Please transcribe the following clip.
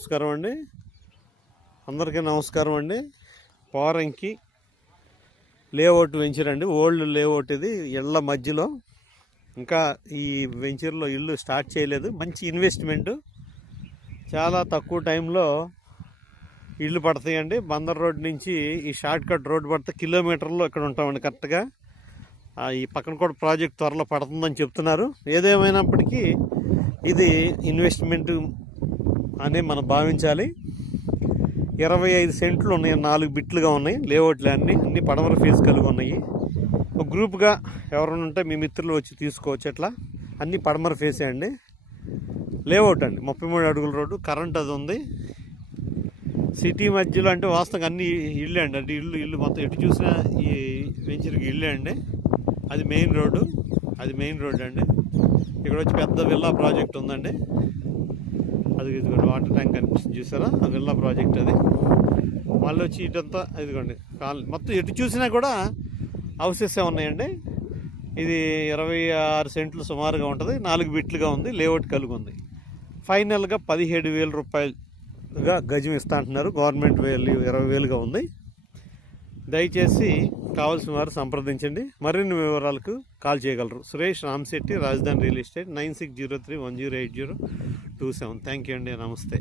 నమస్కారం అండి, అందరికీ నమస్కారం అండి. పోరంకి లేఅవుట్ వెంచర్ అండి, ఓల్డ్ లేఅవుట్. ఇది ఇళ్ల మధ్యలో, ఇంకా ఈ వెంచర్లో ఇల్లు స్టార్ట్ చేయలేదు. మంచి ఇన్వెస్ట్మెంట్, చాలా తక్కువ టైంలో ఇల్లు పడతాయండి. బందర్ రోడ్ నుంచి ఈ షార్ట్ కట్ రోడ్ పడితే కిలోమీటర్లో ఇక్కడ ఉంటామండి కరెక్ట్గా. ఈ పక్కన కూడా ప్రాజెక్ట్ త్వరలో పడుతుందని చెప్తున్నారు. ఏదేమైనప్పటికీ ఇది ఇన్వెస్ట్మెంట్ అని మనం భావించాలి. 25 సెంట్లు ఉన్నాయి, 4 బిట్లుగా ఉన్నాయి లేఅవుట్లు. అన్నీ పడమర ఫేస్ కలిగి ఉన్నాయి. ఒక గ్రూప్గా ఎవరైనా ఉంటే మీ మిత్రులు వచ్చి తీసుకోవచ్చు. అట్లా అన్నీ పడమర ఫేసే అండి. లేఅవుట్ అండి, 33 అడుగుల రోడ్డు, కరెంట్ అది ఉంది. సిటీ మధ్యలో అంటే వాస్తవంగా అన్ని ఇళ్ళే అండి. అంటే ఇల్లు మొత్తం ఎటు చూసినా ఈ వెంచర్కి ఇళ్ళే అండి. అది మెయిన్ రోడ్డు అండి. ఇక్కడ వచ్చి పెద్ద విల్లా ప్రాజెక్ట్ ఉందండి. అది ఇదిగోండి, వాటర్ ట్యాంక్ కనిపిస్తుంది చూసారా, ఆ విల్లా ప్రాజెక్ట్ అది. మళ్ళీ వచ్చి ఇటంతా ఇదిగోండి కాలనీ, మొత్తం ఎటు చూసినా కూడా హౌసెస్ ఉన్నాయండి. ఇది 26 సెంట్లు సుమారుగా ఉంటుంది, 4 బిట్లుగా ఉంది, లేఅవుట్ కలిగి ఉంది. ఫైనల్గా 17,000 రూపాయలుగా గజం ఇస్తా అంటున్నారు. గవర్నమెంట్ 20,000గా ఉంది. దయచేసి కావాల్సిన వారు సంప్రదించండి. మరిన్ని వివరాలకు కాల్ చేయగలరు. సురేష్ రామ్శెట్టి, రాజధాని రియల్ ఎస్టేట్, 9603108027. థ్యాంక్ యూ అండి, నమస్తే.